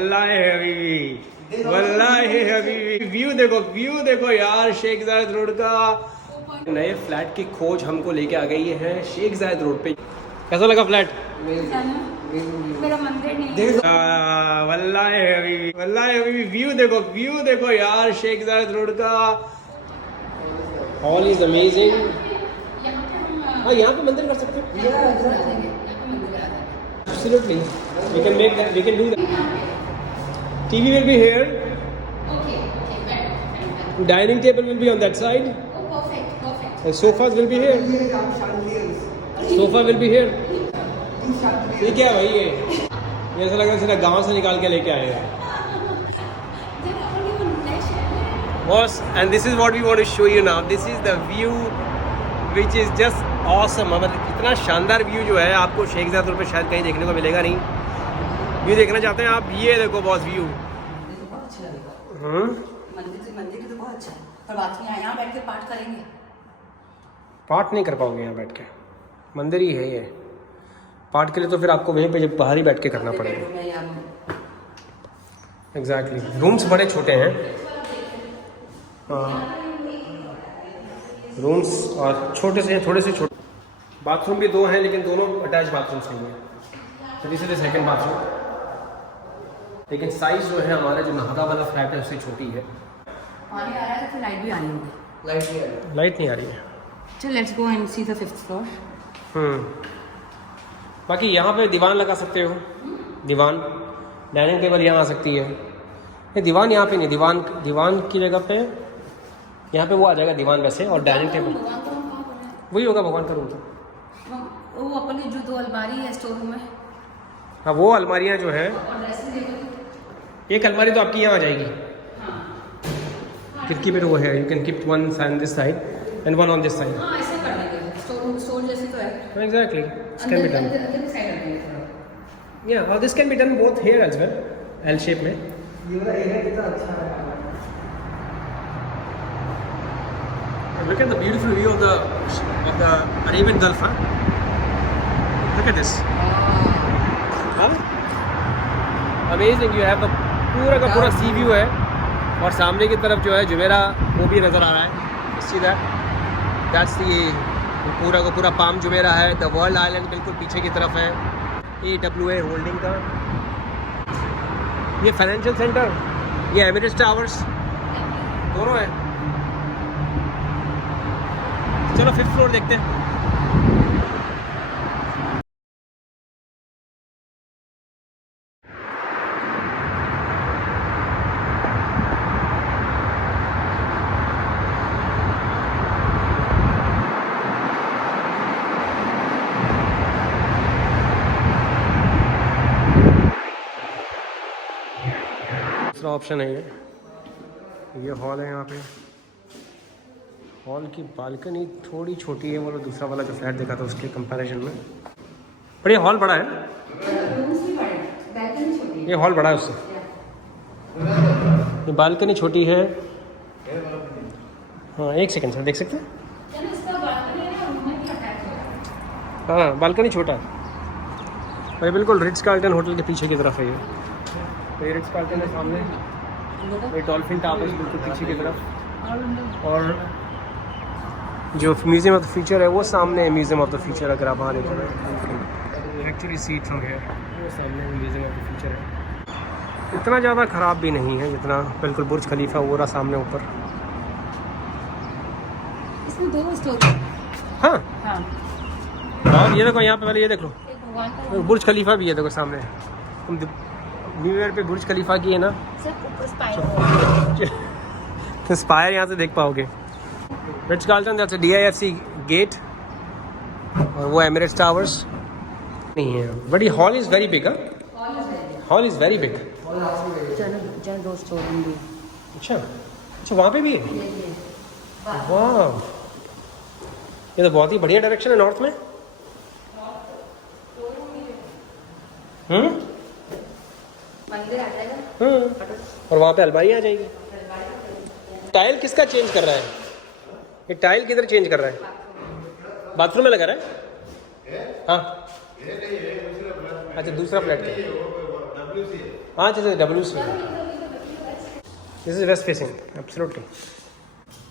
वल्लाही Habibi, वल्लाही Habibi. View देखो यार शेख जायद रोड का। नए फ्लैट की खोज हमको लेके आ गई है शेख जायद रोड पे। कैसा लगा फ्लैट? मेरा मंदिर नहीं है। वल्लाही हबीबी, वल्लाही हबीबी। व्यू देखो यार शेख जायद रोड का। Hall is amazing. हाँ यहाँ पे मंदिर कर सकते हो। Absolutely, we can make that. We can do that. TV will be here. Dining table will be on that side. And sofas will be here. Sofa will be here. ये क्या है भाई ये ऐसा लग रहा है सीधा गांव से निकाल के लेके आए हैं। Boss, and this is what we want to show you now. This is the view which is just awesome. मतलब इतना शानदार व्यू जो है आपको शेख जायद रोड पे शायद कहीं देखने को मिलेगा नहीं। व्यू देखना चाहते हैं आप? ये देखो बॉस व्यू। मंदिर तो बहुत अच्छा है, पर बात में यहाँ बैठ के पाठ करेंगे। पाठ नहीं कर पाओगे यहाँ बैठ के, मंदिर ही है ये। पाठ के लिए तो फिर आपको वहीं पे जब बाहर ही बैठ के करना पड़ेगा। एग्जैक्टली। रूम्स बड़े छोटे हैं। रूम्स और छोटे से छोटे। बाथरूम भी दो हैं लेकिन दोनों अटैच बाथरूम्स नहीं है। तो this is the second bathroom. लेकिन साइज जो है हमारा जो नहादा वाला फ्लैट है उससे छोटी है। पानी आ रहा है तो फिर लाइट भी आ रही होगी। लाइट नहीं आ रही है। चल let's go and see the 5th floor. बाकी यहाँ पे दीवान लगा सकते हो। दीवान, डाइनिंग टेबल यहाँ आ सकती है। नहीं दीवान यहाँ पे नहीं, दीवान की जगह पे यहाँ पे वो आ जाएगा दीवान वैसे, और डाइनिंग टेबल वही होगा भगवान का रूम। तो वो अपनी जो 2 अलमारी है स्टोर रूम में। हाँ वो अलमारियाँ जो है, एक अलमारी तो आपकी यहाँ आ जाएगी। खिड़की पे तो वो है, you can keep one on this side and one on this side. हाँ ऐसे कर लेंगे, स्टोर जैसे तो है। Exactly, this can be done. अंदर की साइड रख देंगे। या और this can be done both here as well, L shape में। ये वाला एरिया कितना अच्छा है। Look at the beautiful view of the Arabian Gulf, huh? Look at this. Huh? Amazing. You have a पूरा का पूरा सी व्यू है, और सामने की तरफ जो है जुमेरा वो भी नज़र आ रहा है। See that? That's the पूरा का पूरा पाम जुमेरा है। द वर्ल्ड आइलैंड बिल्कुल पीछे की तरफ है। AWA होल्डिंग का ये फाइनेंशियल सेंटर, ये एमिरेट्स टावर्स दोनों है। चलो 5th फ्लोर देखते हैं। दूसरा ऑप्शन है ये हॉल है। यहाँ पे हॉल की बालकनी थोड़ी छोटी है, वो दूसरा वाला जो फ्लैट देखा था उसके कंपैरिजन में। पर ये हॉल बड़ा है। ये हॉल बड़ा है उससे, ये बालकनी छोटी है। हाँ एक सेकंड सर, देख सकते हैं। हाँ बालकनी छोटा है, और ये बिल्कुल रिट्स कार्ल्टन होटल के पीछे की तरफ है। ये रिट्स कार्ल्टन है सामने, ये डॉल्फिन टावर्स बिल्कुल पीछे की तरफ, और जो म्यूजियम ऑफ द फ्यूचर है वो सामने है। म्यूजियम ऑफ द फ्यूचर अगर आप वहाँ देखोगे, एक्चुअली सीट फ्रॉम हियर, वो सामने म्यूजियम ऑफ द फ्यूचर है। इतना ज़्यादा ख़राब भी नहीं है जितना बिल्कुल बुर्ज खलीफा वो रहा सामने ऊपर। इसमें 2 स्टोर। हाँ हाँ, और ये देखो यहाँ पे पहले ये देख लो, बुर्ज खलीफा भी है देखो सामने। तुम न्यू ईयर पे बुर्ज खलीफा की है ना, तो स्पायर यहाँ से देख पाओगे। Ritz Carlton, that's a DIFC gate, और वो एमिरेट्स टावर्स नहीं है। बट ये hall is very big. Hall is very big. चलो 2 स्टोर रूम भी। अच्छा वहाँ पे भी है। वाह, ये तो बहुत ही बढ़िया डायरेक्शन है नॉर्थ में। मंदिर आ जाएगा। और वहाँ पे अलमारी आ जाएगी। टाइल किसका चेंज कर रहा है? ये टाइल किधर चेंज कर रहा है? बाथरूम में लगा रहा है। हाँ अच्छा दूसरा फ्लैट का। हाँ चलिए W से. This is west facing, absolutely.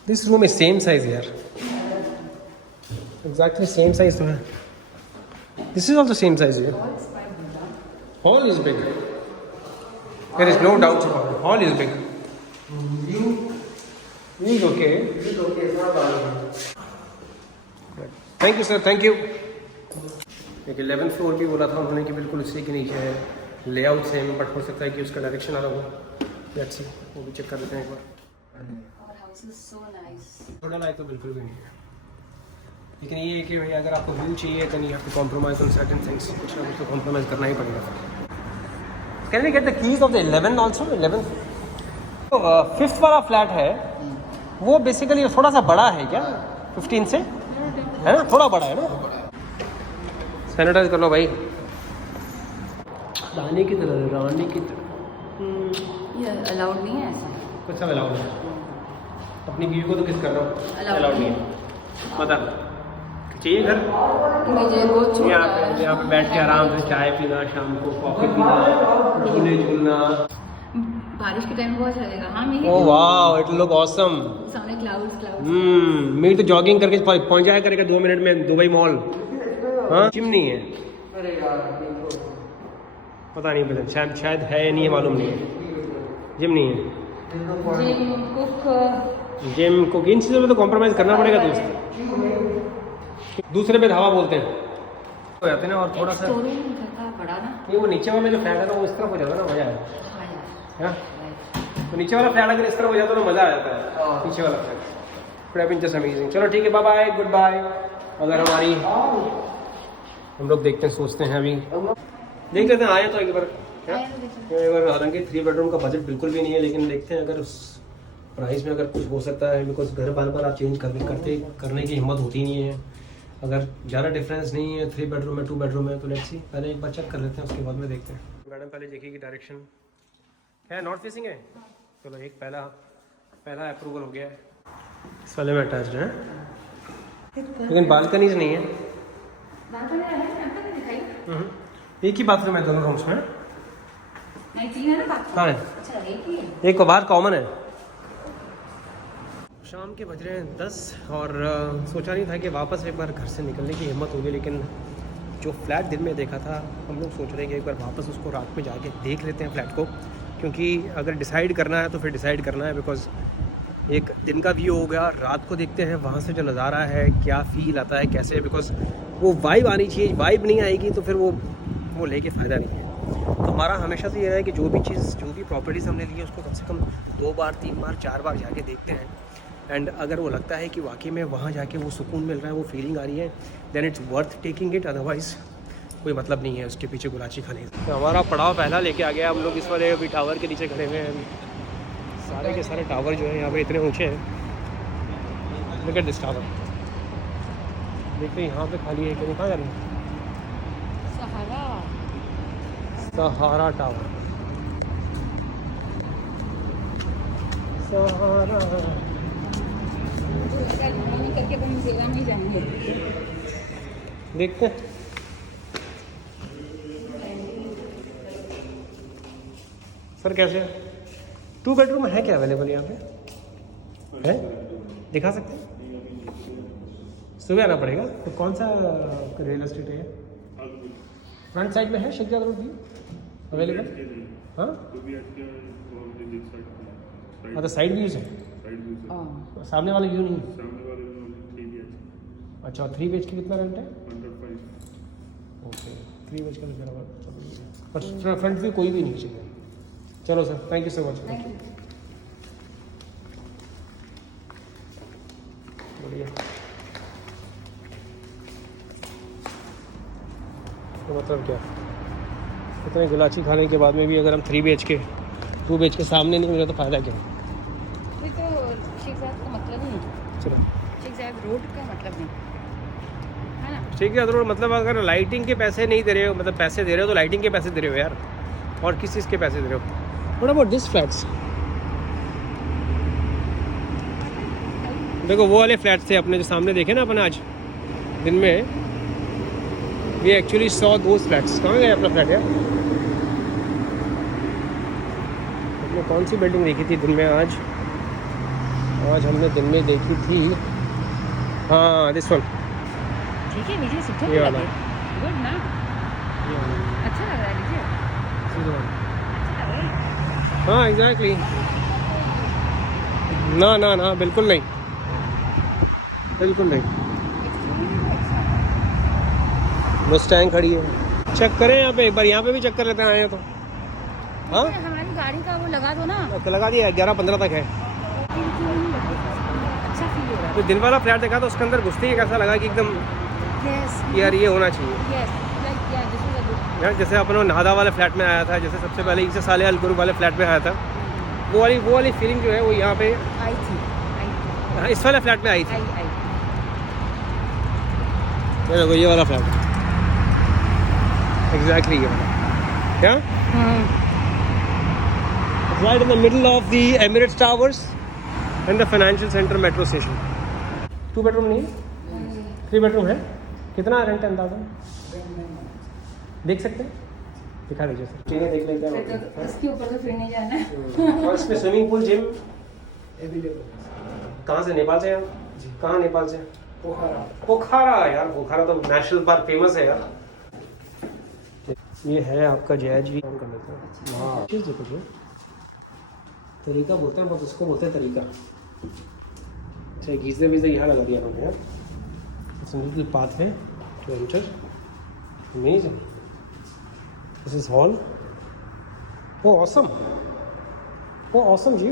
This room is same size here. Exactly same size तो है. This is also same size here. Hall is big. There is no doubt about it. Hall is big. View Is okay. is okay, it's not bad. Thank you sir, thank you. एक 11th floor भी बोला था उन्होंने कि बिल्कुल उसी के नीचे है. लेआउट सेम बट हो सकता है कि उसका डायरेक्शन अलग हो. लेट्स सी, वो भी चेक कर लेते हैं एक बार. Our house is so nice. थोड़ा लाइक तो बिल्कुल भी नहीं है, लेकिन ये है कि भाई अगर आपको व्यू चाहिए तो नहीं, आपको कॉम्प्रोमाइज़ ऑन सर्टेन थिंग्स, कुछ ना कुछ तो कॉम्प्रोमाइज़ करना ही पड़ेगा. Can we get the keys of the 11 also? 11 तो 5th वाला फ्लैट है वो बेसिकली थोड़ा सा बड़ा है क्या 15 से, है ना? थोड़ा बड़ा है ना. सैनिटाइज कर लो भाई. रानी की तरह, रानी की तरह. ये अलाउड नहीं है ऐसा. कुछ सब अलाउड है. अपनी बीवी को तो किस कर रहा हूँ, अलाउड नहीं है. बता चाहिए घर मुझे रोज छोटा यहाँ पे बैठ के आराम से चाय पीना, शाम को कॉफी पीना, झूले झूलना. बारिश के टाइम बहुत अच्छा लगेगा. हाँ मेरी oh wow, it look awesome. सामने क्लाउड्स मेरी तो जॉगिंग करके पहुंच जाया करेगा 2 मिनट में दुबई मॉल. हाँ चिमनी है, अरे यार देखो, पता नहीं, पता शायद है या नहीं है, मालूम नहीं है. जिम नहीं है, जिम कुक. जिम को इन चीज़ों में तो कॉम्प्रोमाइज़ करना पड़ेगा दोस्त. दूसरे पे धावा बोलते हैं हो जाते हैं ना. और थोड़ा सा स्टोर रूम घर का बड़ा ना. ये वो नीचे वाला जो फ्लैट है ना वो इस तरफ हो जाता है ना, मजा आया. हाँ यार. तो नीचे वाला फ्लैट अगर इस तरफ हो जाता तो मजा आ जाता है. नीचे वाला फ्लैट फ्लैट जस्ट अमेजिंग. चलो ठीक है, बाय बाय, गुड बाय. अगर हमारी हम लोग देखते हैं, सोचते हैं, अभी देख लेते हैं. आए तो एक बार हालांकि 3 बेडरूम का बजट बिल्कुल भी नहीं है, लेकिन देखते हैं अगर उस प्राइस में अगर कुछ हो सकता है. बिकॉज घर बार बार आप चेंज करने की हिम्मत होती नहीं है. अगर ज़्यादा डिफरेंस नहीं है 3 बेडरूम में 2 बेडरूम में, तो लेट्स सी पहले एक बार चेक कर लेते हैं, उसके बाद में देखते हैं. मैडम पहले देखिए कि डायरेक्शन है नॉर्थ फेसिंग है. चलो एक पहला अप्रूवल हो गया है. इस वाले में अटैच्ड है, लेकिन बालकनीज नहीं है. एक ही बाथरूम है दोनों रूम्स में. नहीं तीन है ना बाथरूम. कहाँ है? अच्छा एक ही है. एक को बाहर कॉमन है. शाम के बज रहे हैं 10 और सोचा नहीं था कि वापस एक बार घर से निकलने की हिम्मत होगी, लेकिन जो फ्लैट दिन में देखा था हम लोग सोच रहे हैं कि एक बार वापस उसको रात में जाके देख लेते हैं फ्लैट को. क्योंकि अगर डिसाइड करना है तो फिर डिसाइड करना है, बिकॉज एक दिन का व्यू हो गया, रात को देखते हैं वहाँ से जो नज़ारा है क्या फील आता है कैसे. बिकॉज वो वाइब आनी चाहिए, वाइब नहीं आएगी तो फिर वो लेके फ़ायदा नहीं है. तो हमारा हमेशा से ये है कि जो भी प्रॉपर्टीज़ हमने ली है उसको कम से कम 2 बार 3 बार 4 बार जाके देखते हैं. एंड अगर वो लगता है कि वाकई में वहाँ जाके वो सुकून मिल रहा है, वो फीलिंग आ रही है, then it's worth taking it. Otherwise कोई मतलब नहीं है उसके पीछे गुलाची खाने. तो हमारा पड़ाव पहला लेके आ गया. हम लोग इस वाले अभी टावर के नीचे खड़े हुए हैं. सारे के सारे टावर जो है यहाँ पे इतने ऊँचे हैं. Look at this tower. देखते यहाँ पे खाली है कि नहीं. कहाँ जा रहे हैं? सहारा टावर. सहारा करके बंसेरा में जाएंगे. देखते हैं. सर कैसे 2 बेडरूम है क्या अवेलेबल यहाँ पे? है, दिखा सकते हैं? सुबह आना पड़ेगा. तो कौन सा रियल एस्टेट है? फ्रंट साइड में है शेख जाद रोड भी अवेलेबल? हाँ तो साइड व्यूज है, सामने वाले व्यू नहीं. अच्छा 3 BHK की कितना रेंट है? ओके 3 BHK का मेरा पर फ्रंट व्यू कोई भी नहीं चाहिए. चलो sir, thank you so much. बढ़िया. तो मतलब क्या, इतने गुलाची खाने के बाद में भी अगर हम 3 BHK 2 BHK सामने नहीं मिला तो फ़ायदा क्या? तो शेख साहब का मतलब नहीं. चलो शेख साहब रोड का मतलब नहीं है ना. ठीक है. तो मतलब अगर लाइटिंग के पैसे नहीं दे रहे हो, मतलब पैसे दे रहे हो तो लाइटिंग के पैसे दे रहे हो यार, और किस चीज़ के पैसे दे रहे हो? What about this flats? देखो वो वाले फ्लैट्स थे अपने जो सामने देखे ना अपन आज दिन में, we actually saw those flats. कहाँ गए अपना फ्लैट यार? हमने कौन सी बिल्डिंग देखी थी दिन में आज हमने दिन में देखी थी, हाँ दिस वन, ठीक है नीचे सीधा ये वाला। गुड ना, अच्छा लग रहा है नीचे, अच्छा लग रहा है। हाँ एग्जैक्टली, ना बिल्कुल नहीं, बिल्कुल नहीं। मुस्टैंग खड़ी है, चेक करें यहाँ पे एक बार, यहाँ पे भी चेक कर लेते हैं आए हैं तो। हाँ हमारी गाड़ी का वो लगा दो ना, लगा दिया, 11:15 तक है। अच्छा फील हो रहा तो दिन वाला फ्लैट देखा तो उसके अंदर घुसते ही कैसा लगा कि एकदम है। यस यार ये होना चाहिए यस, लाइक या दिस इज अ गुड। यार। जैसे अपन नादा वाले फ्लैट में आया था, जैसे सबसे पहले इसे साले अलगुरु वाले फ्लैट में आया था, वो वाली फीलिंग जो है वो यहाँ पे आई थी हाँ, इस वाले फ्लैट में आई थी। आई ये देखो ये वाला फ्लैट एग्जैक्टली ये वाला, क्या right in the middle of the Emirates Towers and the Financial Center metro station. 2 bedroom नहीं, 3 bedroom है। कितना रेंट है अंदाज़ा देख सकते हैं? दिखा दीजिए सर, चीज़ें देख लेते हैं। इसके ऊपर तो फिर नहीं जाना है। और इसमें स्विमिंग पूल, जिम कहाँ से? नेपाल से हैं? कहाँ नेपाल से? पोखरा यार, पोखरा तो नेशनल पार्क फेमस है यार। ये है आपका जैज भी ऑन कर लेते हैं। हाँ चीज़ देखो जो तरीका बोलते हैं, बस उसको बोलते हैं तरीका। अच्छा गीजर वीजर यहाँ लगा दिया उन्होंने यार। इट्स लिटिल पाथ है to enter. Amazing. This is hall. Oh awesome, oh awesome जी।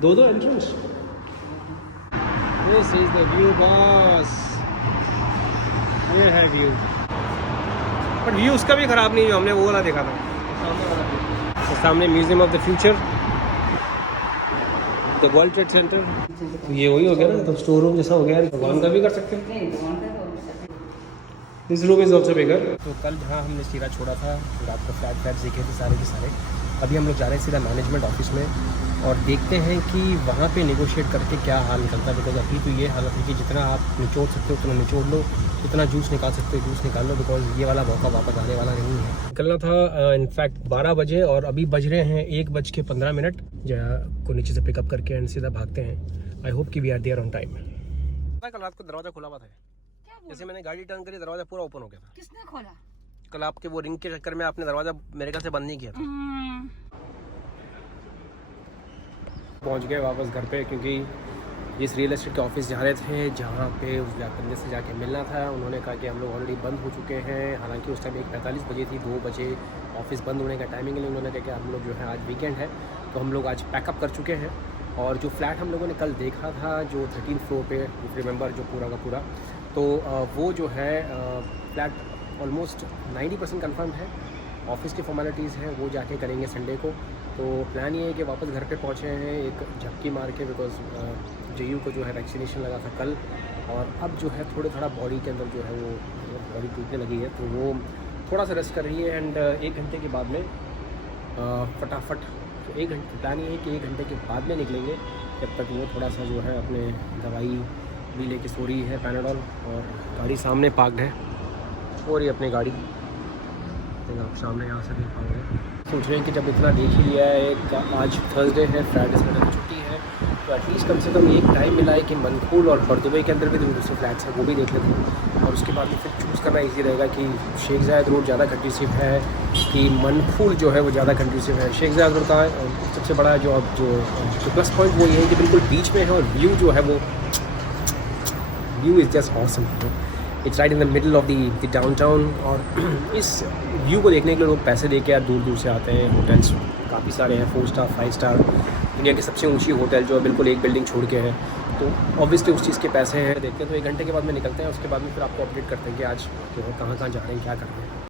दो entrance. This is the view boss. ये है व्यू, बट व्यू उसका भी ख़राब नहीं जो हमने वो वाला देखा था सामने। Museum of the future, the world trade centre. तो ये वही हो गया ना, तो स्टोर रूम जैसा हो गया। भगवान का भी कर सकते हैं। दिस रूम इज़ ऑल्सो बिगर। तो कल जहाँ हमने सीधा छोड़ा था, रात को फ्लैट देखे थे सारे के सारे। अभी हम लोग जा रहे हैं सीधा मैनेजमेंट ऑफिस में और देखते हैं कि वहाँ पे नेगोशिएट करके क्या हाल निकलता है। बिकॉज अभी तो ये हालत है कि जितना आप निचोड़ सकते हो उतना निचोड़ लो, जितना जूस निकाल सकते हो जूस निकाल लो, बिकॉज ये वाला मौका वापस आने वाला नहीं है। निकलना था इनफैक्ट 12 बजे और अभी बज रहे हैं 1:15 को नीचे से पिकअप करके एंड सीधा भागते हैं। आई होप कि we are there on time. कल रात को दरवाज़ा खुला हुआ था, जैसे मैंने गाड़ी टर्न करी दरवाज़ा पूरा ओपन हो गया था। किसने खोला? कल आपके वो रिंग के चक्कर में आपने दरवाज़ा मेरे ख्याल से बंद नहीं किया था। पहुंच गए वापस घर पे, क्योंकि जिस रियल एस्टेट के ऑफिस जा रहे थे, जहाँ पे उस बंदे से जाके मिलना था, उन्होंने कहा कि हम लोग ऑलरेडी बंद हो चुके हैं। हालांकि उस टाइम 1:45 बजे थी, 2 बजे ऑफिस बंद होने का टाइमिंग है। उन्होंने कहा कि हम लोग जो है आज वीकेंड है तो हम लोग आज पैकअप कर चुके हैं। और जो फ्लैट हम लोगों ने कल देखा था जो 13th फ्लोर पे, रिमेंबर, जो पूरा का पूरा, तो वो जो है फ्लैट ऑलमोस्ट 90% कन्फर्म है। ऑफिस की फॉर्मेलिटीज़ हैं वो जाके करेंगे संडे को। तो प्लान ये है कि वापस घर पे पहुँचे हैं एक झपकी मार के, बिकॉज JU को जो है वैक्सीनेशन लगा था कल, और अब जो है थोड़ा बॉडी के अंदर जो है वो बॉडी टूटने लगी है, तो वो थोड़ा सा रेस्ट कर रही है। एंड 1 घंटे के बाद में फटाफट, तो 1 घंटे प्लान ये है कि 1 घंटे के बाद में निकलेंगे, जब तक वो थोड़ा सा जो है अपने दवाई भी लेके सो रही है, पैनाडॉल। और गाड़ी सामने पार्कड है और ये अपनी गाड़ी आप सामने यहाँ से देख पाओगे। सोच रहे हैं कि जब इतना देख ही लिया है, आज थर्सडे है, फ्राइडे सैटरडे की छुट्टी है, तो एटलीस्ट कम से कम एक टाइम मिला है कि मनखूल और बर्दुबई के अंदर भी दूसरे फ्लैट्स हैं वो भी देख लेते हैं। और उसके बाद में फिर चूज़ करना ईजी रहेगा कि शेख ज़ायद रोड ज़्यादा कंड्यूसिव है कि मनखूल जो है वो ज़्यादा कंड्यूसिव है। शेख ज़ायद रोड का सबसे बड़ा जो प्लस पॉइंट वो ये है कि बिल्कुल बीच में है और व्यू जो है वो view is just awesome. It's right in the middle of the downtown. और इस व्यू को देखने के लिए लोग पैसे दे के यार दूर दूर से आते हैं। होटल्स काफ़ी सारे हैं, 4 स्टार 5 स्टार, दुनिया की सबसे ऊंची होटल जो है बिल्कुल एक बिल्डिंग छोड़ के है। तो ऑब्वियसली उस चीज़ के पैसे हैं। देखते हैं तो 1 घंटे के बाद में निकलते हैं, उसके बाद में फिर आपको अपडेट करते हैं कि आज जो है कहाँ जा रहे हैं, क्या कर रहे हैं।